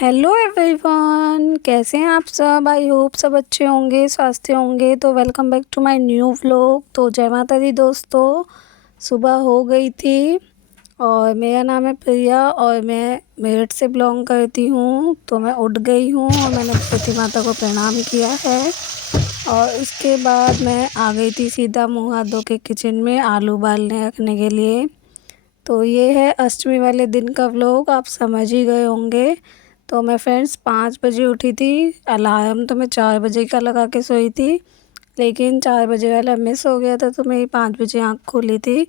Hello everyone, कैसे हैं आप सब। आई होप सब अच्छे होंगे, स्वस्थ होंगे। तो welcome back to my new vlog. तो जय माता दी दोस्तों। सुबह हो गई थी और मेरा नाम है प्रिया और मैं मेरठ से बिलोंग करती हूँ। तो मैं उठ गई हूँ और मैंने धरती माता को प्रणाम किया है और उसके बाद मैं आ गई थी सीधा मुँह हाथ धो के किचन में आलू उबालने रखने के लिए। तो ये है अष्टमी वाले दिन का व्लॉग, आप समझ ही गए होंगे। तो मैं फ्रेंड्स 5 बजे उठी थी। अलार्म तो मैं 4 बजे का लगा के सोई थी, लेकिन 4 बजे वाला मिस हो गया था तो मेरी 5 बजे आँख खुली थी।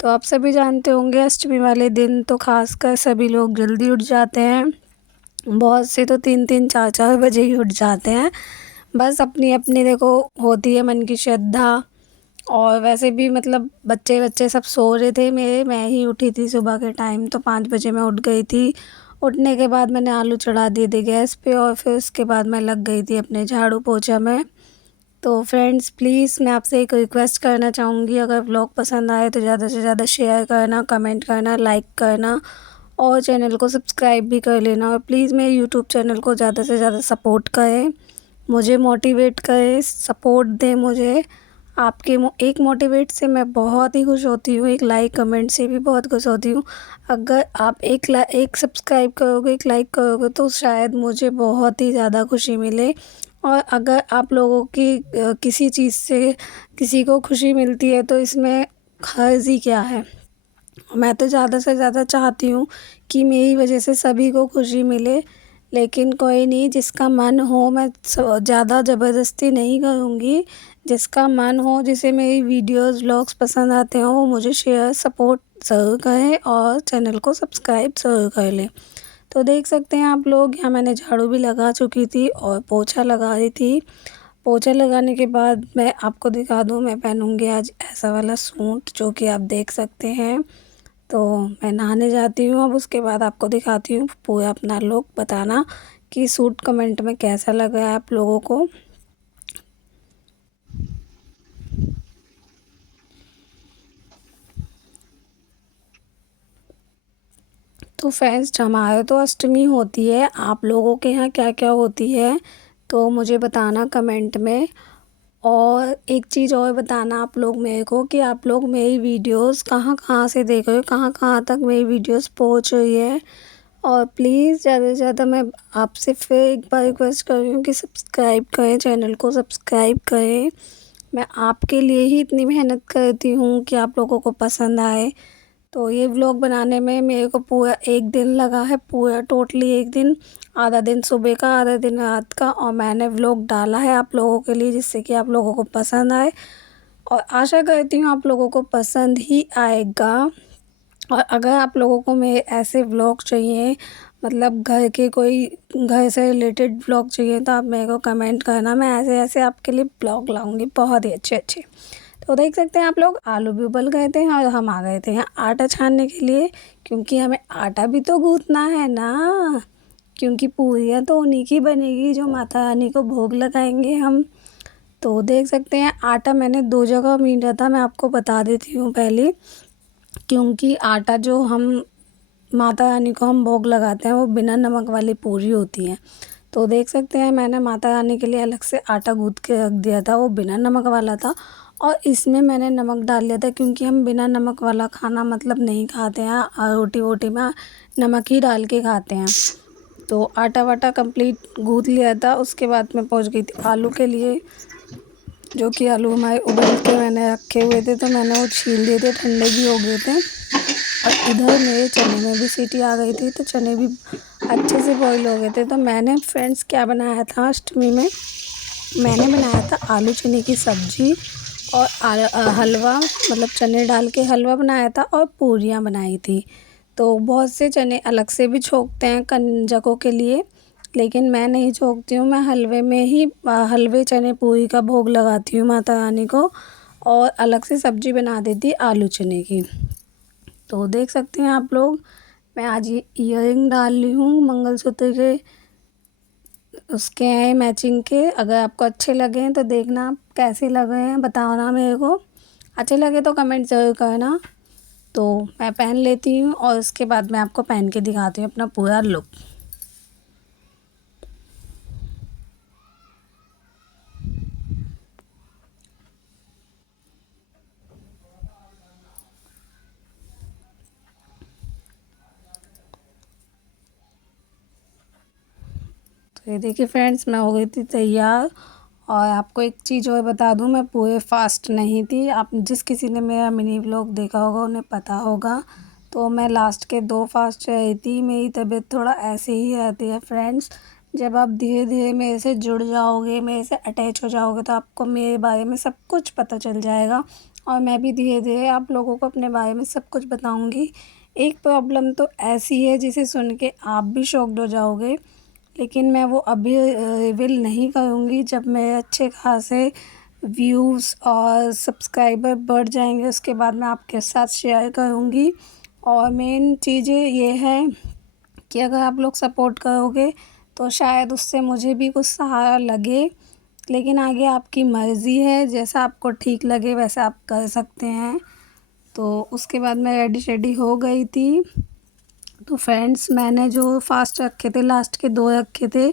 तो आप सभी जानते होंगे अष्टमी वाले दिन तो खासकर सभी लोग जल्दी उठ जाते हैं। बहुत से तो 3-3 4-4 बजे ही उठ जाते हैं। बस अपनी अपनी देखो होती है मन की श्रद्धा। और वैसे भी मतलब बच्चे बच्चे सब सो रहे थे मेरे, मैं ही उठी थी सुबह के टाइम। तो 5 बजे मैं उठ गई थी। उठने के बाद मैंने आलू चढ़ा दिए थे गैस पे और फिर उसके बाद मैं लग गई थी अपने झाड़ू पोछा में। तो फ्रेंड्स प्लीज़ मैं आपसे एक रिक्वेस्ट करना चाहूँगी, अगर व्लॉग पसंद आए तो ज़्यादा से ज़्यादा शेयर करना, कमेंट करना, लाइक करना और चैनल को सब्सक्राइब भी कर लेना। और प्लीज़ मेरे यूट्यूब चैनल को ज़्यादा से ज़्यादा सपोर्ट करें, मुझे मोटिवेट करें, सपोर्ट दें मुझे। आपके एक मोटिवेट से मैं बहुत ही खुश होती हूँ, एक लाइक कमेंट से भी बहुत खुश होती हूँ। अगर आप एक सब्सक्राइब करोगे, एक लाइक करोगे तो शायद मुझे बहुत ही ज़्यादा खुशी मिले। और अगर आप लोगों की किसी चीज़ से किसी को खुशी मिलती है तो इसमें हर्ज़ ही क्या है। मैं तो ज़्यादा से ज़्यादा चाहती हूँ कि मेरी वजह से सभी को खुशी मिले। लेकिन कोई नहीं, जिसका मन हो, मैं ज़्यादा ज़बरदस्ती नहीं करूँगी। जिसका मन हो, जिसे मेरी वीडियोस व्लॉग्स पसंद आते हो, वो मुझे शेयर सपोर्ट ज़रूर करें और चैनल को सब्सक्राइब ज़रूर कर लें। तो देख सकते हैं आप लोग, यहाँ मैंने झाड़ू भी लगा चुकी थी और पोछा लगा रही थी। पोछा लगाने के बाद मैं आपको दिखा दूँ, मैं पहनूँगी आज ऐसा वाला सूट जो कि आप देख सकते हैं। तो मैं नहाने जाती हूँ, अब उसके बाद आपको दिखाती हूँ पूरा अपना लुक। बताना कि सूट कमेंट में कैसा लगा है आप लोगों को। तो फ्रेंड्स हमारे तो अष्टमी होती है, आप लोगों के यहाँ क्या क्या होती है तो मुझे बताना कमेंट में। और एक चीज़ और बताना आप लोग मेरे को कि आप लोग मेरी वीडियोस कहाँ कहाँ से देख रहे हो, कहाँ कहाँ तक मेरी वीडियोस पहुँच रही है। और प्लीज़ ज़्यादा से ज़्यादा मैं आपसे फिर एक बार रिक्वेस्ट कर रही हूँ कि सब्सक्राइब करें, चैनल को सब्सक्राइब करें। मैं आपके लिए ही इतनी मेहनत करती हूँ कि आप लोगों को पसंद आए। तो ये व्लॉग बनाने में मेरे को पूरा 1 दिन लगा है, पूरा टोटली 1 दिन, आधा दिन सुबह का, आधा दिन रात का। और मैंने व्लॉग डाला है आप लोगों के लिए जिससे कि आप लोगों को पसंद आए और आशा करती हूँ आप लोगों को पसंद ही आएगा। और अगर आप लोगों को मेरे ऐसे व्लॉग चाहिए, मतलब घर से रिलेटेड व्लॉग चाहिए, तो आप मेरे को कमेंट करना, मैं ऐसे ऐसे आपके लिए व्लॉग लाऊंगी बहुत ही अच्छे अच्छे। तो देख सकते हैं आप लोग, आलू भी उबल गए थे और हम आ गए थे यहाँ आटा छानने के लिए, क्योंकि हमें आटा भी तो गूँथना है ना। क्योंकि पूरियाँ तो उन्हीं की बनेगी जो माता रानी को भोग लगाएंगे हम। तो देख सकते हैं आटा मैंने 2 जगह मीला था, मैं आपको बता देती हूँ पहले। क्योंकि आटा जो हम माता रानी को हम भोग लगाते हैं वो बिना नमक वाली पूरी होती है। तो देख सकते हैं मैंने माता रानी के लिए अलग से आटा गूँथ के रख दिया था, वो बिना नमक वाला था। और इसमें मैंने नमक डाल लिया था क्योंकि हम बिना नमक वाला खाना मतलब नहीं खाते हैं, और रोटी वोटी में नमक ही डाल के खाते हैं। तो आटा वाटा कंप्लीट गूँथ लिया था। उसके बाद मैं पहुंच गई थी आलू के लिए, जो कि आलू हमारे उबल के मैंने रखे हुए थे, तो मैंने वो छील दिए थे, ठंडे भी हो गए थे। और इधर मेरे चने में भी सीटी आ गई थी, तो चने भी अच्छे से बॉईल हो गए थे। तो मैंने फ्रेंड्स क्या बनाया था अष्टमी में, मैंने बनाया था आलू चने की सब्ज़ी और हलवा, मतलब चने डाल के हलवा बनाया था और पूरियाँ बनाई थी। तो बहुत से चने अलग से भी छोंकते हैं कंजकों के लिए, लेकिन मैं नहीं छोंकती हूँ, मैं हलवे में ही हलवे चने पूरी का भोग लगाती हूँ माता रानी को। और अलग से सब्ज़ी बना देती आलू चने की। तो देख सकते हैं आप लोग, मैं आज ये ईयरिंग डाल ली हूँ मंगलसूत्र के, उसके हैं मैचिंग के। अगर आपको अच्छे लगे तो देखना आप कैसे लगे हैं, बताओ ना मेरे को। अच्छे लगे तो कमेंट ज़रूर करना। तो मैं पहन लेती हूँ और उसके बाद मैं आपको पहन के दिखाती हूँ अपना पूरा लुक। तो ये देखिए फ्रेंड्स, मैं हो गई थी तैयार। और आपको एक चीज़ और बता दूँ, मैं पूरे फास्ट नहीं थी। आप जिस किसी ने मेरा मिनी व्लॉग देखा होगा उन्हें पता होगा। तो मैं लास्ट के 2 फास्ट रही थी। मेरी तबीयत थोड़ा ऐसे ही रहती है फ्रेंड्स। जब आप धीरे धीरे मेरे से जुड़ जाओगे, मेरे से अटैच हो जाओगे, तो आपको मेरे बारे में सब कुछ पता चल जाएगा। और मैं भी धीरे धीरे आप लोगों को अपने बारे में सब कुछ बताऊँगी। एक प्रॉब्लम तो ऐसी है जिसे सुन के आप भी शॉक्ड हो जाओगे, लेकिन मैं वो अभी रिवील नहीं करूँगी। जब मेरे अच्छे खासे व्यूज़ और सब्सक्राइबर बढ़ जाएंगे, उसके बाद मैं आपके साथ शेयर करूँगी। और मेन चीज़ें ये है कि अगर आप लोग सपोर्ट करोगे तो शायद उससे मुझे भी कुछ सहारा लगे, लेकिन आगे आपकी मर्ज़ी है, जैसा आपको ठीक लगे वैसा आप कर सकते हैं। तो उसके बाद मैं रेडी शेडी हो गई थी। तो फ्रेंड्स, मैंने जो फास्ट रखे थे लास्ट के 2 रखे थे।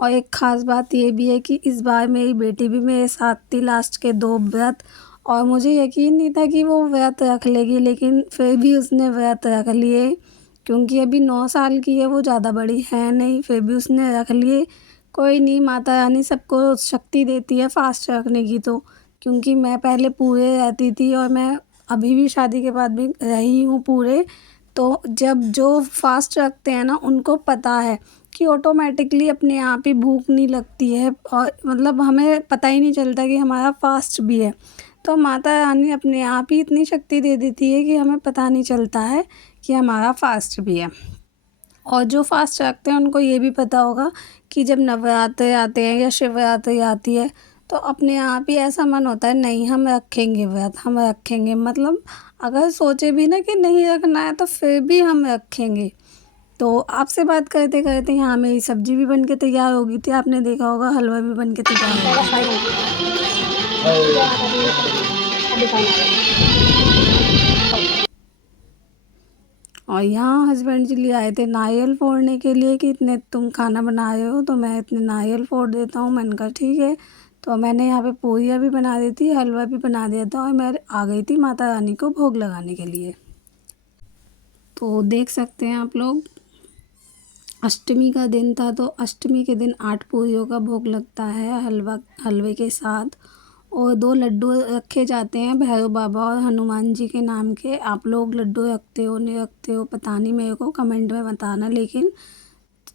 और एक ख़ास बात ये भी है कि इस बार मेरी बेटी भी मेरे साथ थी लास्ट के 2 व्रत। और मुझे यकीन नहीं था कि वो व्रत रख लेगी, लेकिन फिर भी उसने व्रत रख लिए। क्योंकि अभी 9 साल की है, वो ज़्यादा बड़ी है नहीं, फिर भी उसने रख लिए। कोई नहीं, माता रानी सबको शक्ति देती है फास्ट रखने की तो। क्योंकि मैं पहले पूरे रहती थी और मैं अभी भी शादी के बाद भी रही हूँ पूरे। तो जब जो फास्ट रखते हैं ना, उनको पता है कि ऑटोमेटिकली अपने आप ही भूख नहीं लगती है, और मतलब हमें पता ही नहीं चलता कि हमारा फास्ट भी है। तो माता रानी अपने आप ही इतनी शक्ति दे देती है कि हमें पता नहीं चलता है कि हमारा फास्ट भी है। और जो फास्ट रखते हैं उनको ये भी पता होगा कि जब नवरात्रे आते हैं या शिवरात्रि आती है, तो अपने आप ही ऐसा मन होता है, नहीं हम रखेंगे व्रत, हम रखेंगे। मतलब अगर सोचे भी ना कि नहीं रखना है, तो फिर भी हम रखेंगे। तो आपसे बात करते करते यहाँ मेरी सब्जी भी बन के तैयार हो गई थी। आपने देखा होगा हलवा भी बन के तैयार हो गया था। और यहाँ हस्बैंड जी ले आए थे नारियल फोड़ने के लिए कि इतने तुम खाना बना रहे हो तो मैं इतने नारियल फोड़ देता हूँ। मैंने कहा ठीक है। तो मैंने यहाँ पे पूरियाँ भी बना दी थी, हलवा भी बना दिया था, और मैं आ गई थी माता रानी को भोग लगाने के लिए। तो देख सकते हैं आप लोग, अष्टमी का दिन था, तो अष्टमी के दिन 8 पूरियों का भोग लगता है हलवे के साथ। और 2 लड्डू रखे जाते हैं भैरव बाबा और हनुमान जी के नाम के। आप लोग लड्डू रखते हो नहीं रखते हो पता नहीं, मेरे को कमेंट में बताना। लेकिन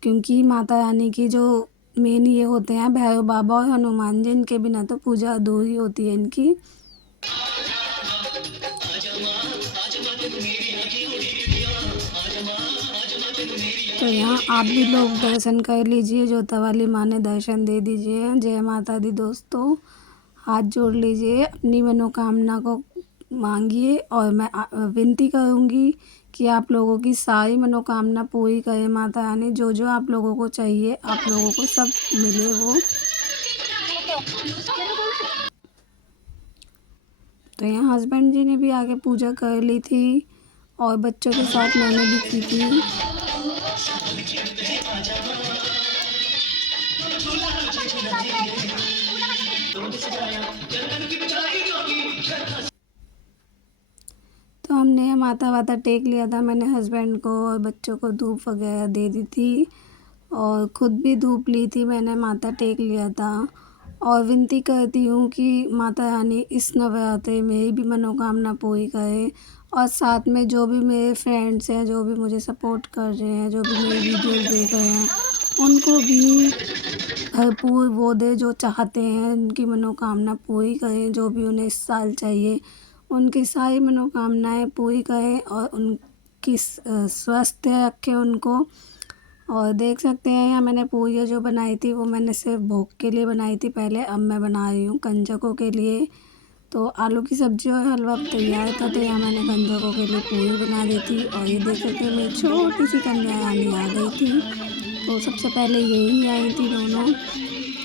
क्योंकि माता रानी की जो मेन ये होते हैं भैरव बाबा और हनुमान जी, इनके बिना तो पूजा अधूरी होती है इनकी। तो यहाँ आप भी लोग दर्शन कर लीजिए, जोता वाली माँ ने दर्शन दे दीजिए। जय माता दी दोस्तों, हाथ जोड़ लीजिए, अपनी मनोकामना को मांगिए। और मैं विनती करूँगी कि आप लोगों की सारी मनोकामना पूरी करें माता रानी। जो जो आप लोगों को चाहिए, आप लोगों को सब मिले वो। तो यहाँ हस्बैंड जी ने भी आके पूजा कर ली थी, और बच्चों के साथ मैंने भी की थी। तो हमने माथा वाता टेक लिया था, मैंने हस्बैंड को और बच्चों को धूप वगैरह दे दी थी, और ख़ुद भी धूप ली थी, मैंने माथा टेक लिया था। और विनती करती हूँ कि माता रानी इस नवरात्रि में मेरी भी मनोकामना पूरी करे। और साथ में जो भी मेरे फ्रेंड्स हैं, जो भी मुझे सपोर्ट कर रहे हैं, जो भी मेरी वीडियोज़ देख रहे हैं, उनको भी भरपूर वो दे जो चाहते हैं, उनकी मनोकामना पूरी करें। जो भी उन्हें इस साल चाहिए, उनकी सारी मनोकामनाएं पूरी करें, और उनकी स्वस्थ रखें उनको। और देख सकते हैं यहाँ मैंने पूरियाँ जो बनाई थी वो मैंने सिर्फ भोग के लिए बनाई थी पहले, अब मैं बना रही हूँ कंजकों के लिए। तो आलू की सब्ज़ी और हलवा तैयार था, तो यहाँ मैंने कंजकों के लिए पूरी बना दी थी। और ये देख सकते हैं मेरी छोटी सी कन्या रानी आ गई थी। तो सबसे पहले यही आई थी दोनों।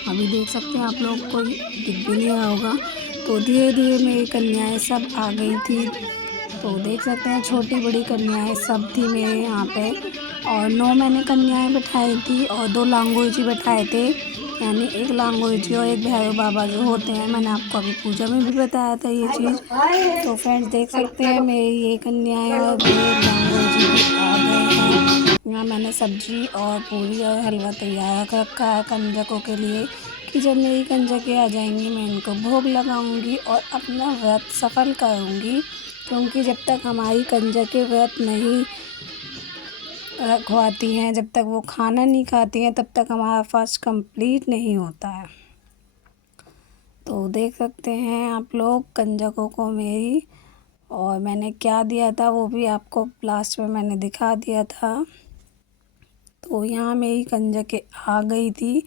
अभी देख सकते हैं आप लोग को दिख भी नहीं रहा होगा। तो धीरे धीरे मेरी कन्याएं सब आ गई थी। तो देख सकते हैं छोटी बड़ी कन्याएं सब थी मेरे यहाँ पे। और 9 मैंने कन्याएं बैठाई थी, और 2 लांगोर जी बैठाए थे, यानी 1 लांगोर जी और 1 भैरव बाबा जो होते हैं। मैंने आपको अभी पूजा में भी बताया था ये चीज़। तो फ्रेंड्स देख सकते हैं मेरी ये कन्याएं और मेरे लांगोर जी भी आ गए हैं। यहाँ मैंने सब्जी और पूरी और हलवा तैयार कर रखा है कंजकों के लिए कि जब मेरी कंजकें आ जाएंगी मैं इनको भोग लगाऊंगी और अपना व्रत सफल करूंगी। क्योंकि जब तक हमारी कंजकें व्रत नहीं रखवाती हैं, जब तक वो खाना नहीं खाती हैं, तब तक हमारा फास्ट कंप्लीट नहीं होता है। तो देख सकते हैं आप लोग कंजकों को मेरी, और मैंने क्या दिया था वो भी आपको लास्ट में मैंने दिखा दिया था। तो यहाँ मेरी कंजकें आ गई थी।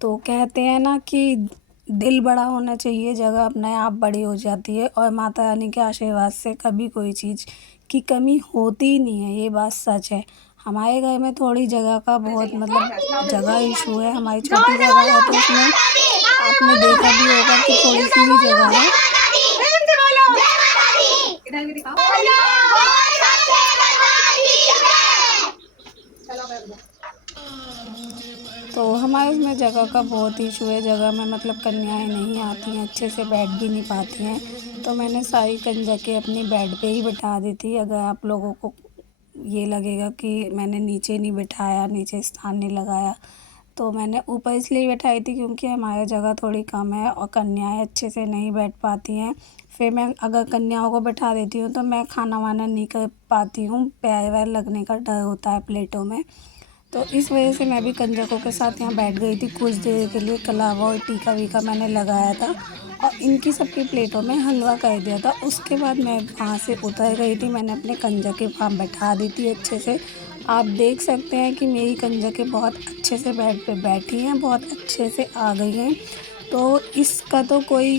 तो कहते हैं ना कि दिल बड़ा होना चाहिए, जगह अपने आप बड़ी हो जाती है और माता रानी के आशीर्वाद से कभी कोई चीज़ की कमी होती ही नहीं है, ये बात सच है। हमारे घर में थोड़ी जगह का बहुत जगह इशू है, हमारी छोटी जगह है तो उसमें आपने देखा भी होगा कि थोड़ी सी ही जगह है। तो हमारे इसमें जगह का बहुत इशू है, जगह में कन्याएं नहीं आती हैं, अच्छे से बैठ भी नहीं पाती हैं। तो मैंने सारी कंजकें अपनी बेड पे ही बिठा दी थी। अगर आप लोगों को ये लगेगा कि मैंने नीचे नहीं बिठाया, नीचे स्थान नहीं लगाया, तो मैंने ऊपर इसलिए बैठाई थी क्योंकि हमारी जगह थोड़ी कम है और कन्याएं अच्छे से नहीं बैठ पाती हैं। फिर मैं अगर कन्याओं को बैठा देती हूँ तो मैं खाना वाना नहीं कर पाती हूँ, पैर वैर लगने का डर होता है प्लेटों में। तो इस वजह से मैं भी कंजकों के साथ यहाँ बैठ गई थी कुछ देर के लिए। कलावा और टीका वीका मैंने लगाया था और इनकी सबकी प्लेटों में हलवा कर दिया था। उसके बाद मैं वहाँ से उतर गई थी, मैंने अपने कंजकें वहाँ बैठा दी थी अच्छे से। आप देख सकते हैं कि मेरी कंजकें बहुत अच्छे से बेड पे बैठी हैं, बहुत अच्छे से आ गई हैं। तो इसका तो कोई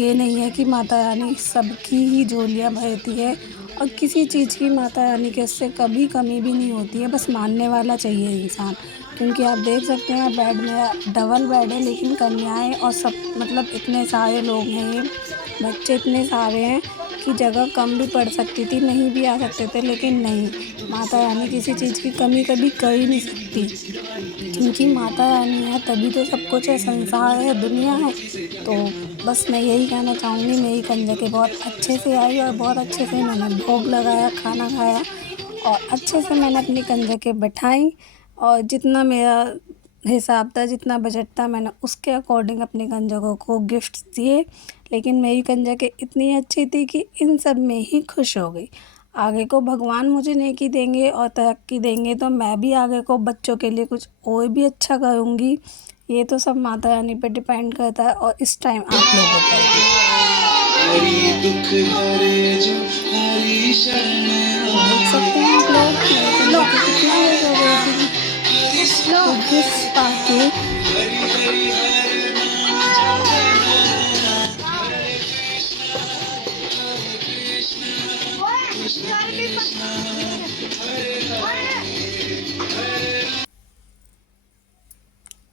ये नहीं है कि माता रानी सबकी ही झोलियाँ भरती है और किसी चीज़ की माता रानी के उससे कभी कमी भी नहीं होती है, बस मानने वाला चाहिए इंसान। क्योंकि आप देख सकते हैं बेड में डबल बेड है, लेकिन कन्याएं और सब इतने सारे लोग हैं, ये बच्चे इतने सारे हैं कि जगह कम भी पड़ सकती थी, नहीं भी आ सकते थे, लेकिन नहीं, माता रानी किसी चीज़ की कमी कभी कर ही नहीं सकती। क्योंकि माता रानी है तभी तो सब कुछ है, संसार है, दुनिया है। तो बस मैं यही कहना चाहूँगी, मेरी कंजकें बहुत अच्छे से आई और बहुत अच्छे से मैंने भोग लगाया, खाना खाया और अच्छे से मैंने अपनी कंजकें बैठाई। और जितना मेरा हिसाब था, जितना बजट था, मैंने उसके अकॉर्डिंग अपनी कंजकों को गिफ्ट्स दिए। लेकिन मेरी कंजकें इतनी अच्छी थी कि इन सब में ही खुश हो गई। आगे को भगवान मुझे नेकी देंगे और तरक्की देंगे तो मैं भी आगे को बच्चों के लिए कुछ और भी अच्छा करूँगी। ये तो सब माता रानी पे डिपेंड करता है और इस टाइम आप लोगों पर भी। देख सकते हैं आप लोग मेरी कंजकें कितना खुश हो गई थी गिफ्ट्स पाके।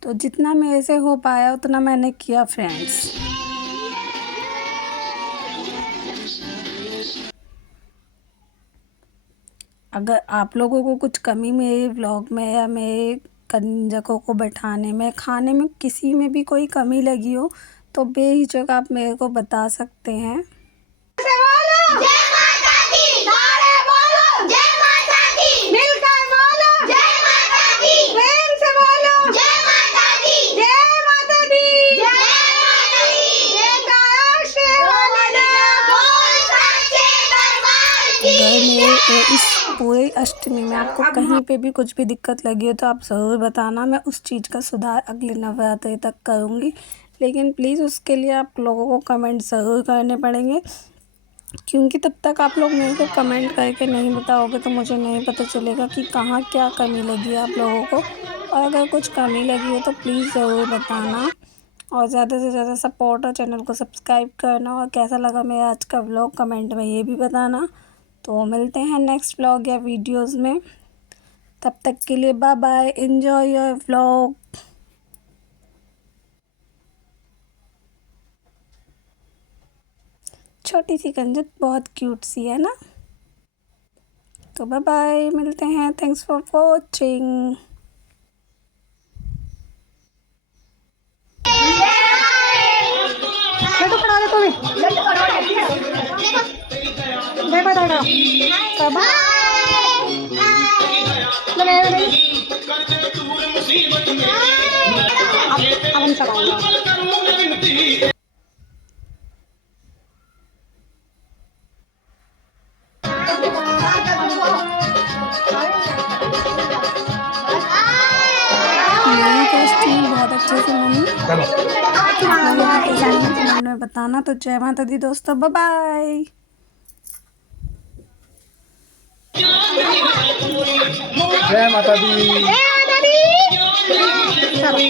तो जितना मेरे से हो पाया उतना मैंने किया फ्रेंड्स। अगर आप लोगों को कुछ कमी मेरे व्लॉग में या मेरे कंजकों को बैठाने में, खाने में, किसी में भी कोई कमी लगी हो तो बेहिचक आप मेरे को बता सकते हैं। अगर मेरे इस पूरे अष्टमी में आपको कहीं पे भी कुछ भी दिक्कत लगी हो तो आप ज़रूर बताना, मैं उस चीज़ का सुधार अगले नवरात्रि तक करूँगी। लेकिन प्लीज़ उसके लिए आप लोगों को कमेंट ज़रूर करने पड़ेंगे, क्योंकि तब तक आप लोग मेरे को कमेंट करके नहीं बताओगे तो मुझे नहीं पता चलेगा कि कहाँ क्या कमी लगी है आप लोगों को। और अगर कुछ कमी लगी है तो प्लीज़ ज़रूर बताना और ज़्यादा से ज़्यादा सपोर्ट और चैनल को सब्सक्राइब करना। और कैसा लगा मेरा आज का व्लॉग कमेंट में ये भी बताना। तो मिलते हैं नेक्स्ट व्लॉग या वीडियोस में, तब तक के लिए bye bye, enjoy your vlog. छोटी सी कंजक बहुत क्यूट सी है ना। तो बाय बाय, मिलते हैं, thanks for watching. Bye bye. अब हम चलाएंगे। मेरी तो स्टीम बहुत अच्छे से बनी। आप लोगों की कैसी बनी कमेंट में बताना। तो जय माता दी दोस्तों, बाय बाय। जय माता दी। चलो।